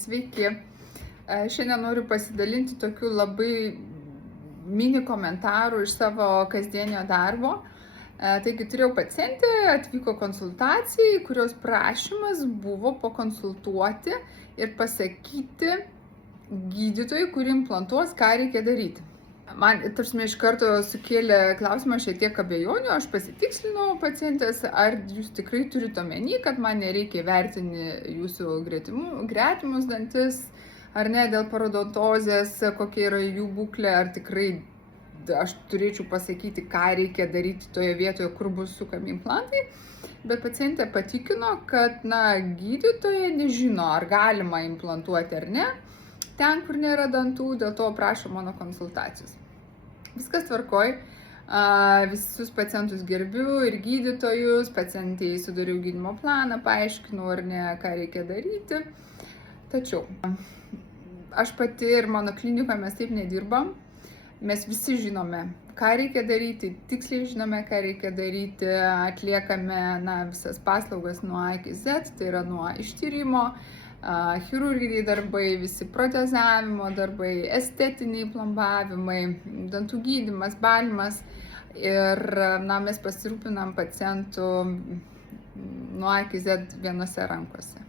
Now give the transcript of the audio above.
Sveiki. Šiandien noriu pasidalinti tokiu labai mini komentaru iš savo kasdienio darbo. Taigi turėjau pacientę, atvyko konsultacijai, kurios prašymas buvo pakonsultuoti ir pasakyti gydytojai, kuri implantuos, ką reikia daryti. Man, tarsi, iš karto sukėlė klausimą šiek tiek abejonių, aš pasitikslinau pacientės, ar jūs tikrai turite omeny, kad man nereikia vertinti jūsų gretimus dantis, ar ne, dėl parodontozės, kokia yra jų būklė, ar tikrai aš turėčiau pasakyti, ką reikia daryti toje vietoje, kur bus sukami implantai. Bet pacientė patikino, kad gydytoja nežino, ar galima implantuoti ar ne, ten, kur nėra dantų, dėl to prašo mano konsultacijos. Viskas tvarkoj, visus pacientus gerbiu ir gydytojus, pacientei sudariau gydymo planą, paaiškinau ar ne, ką reikia daryti. Tačiau aš pati ir mano klinikoje mes taip nedirbam, mes visi žinome, ką reikia daryti, tiksliai žinome, ką reikia daryti, atliekame visas paslaugas nuo A iki Z, tai yra nuo ištyrimo, chirurginiai darbai, visi protezavimo darbai, estetiniai plombavimai, dantų gydymas, balymas ir mes pasirūpinam pacientų nuo A iki Z vienose rankose.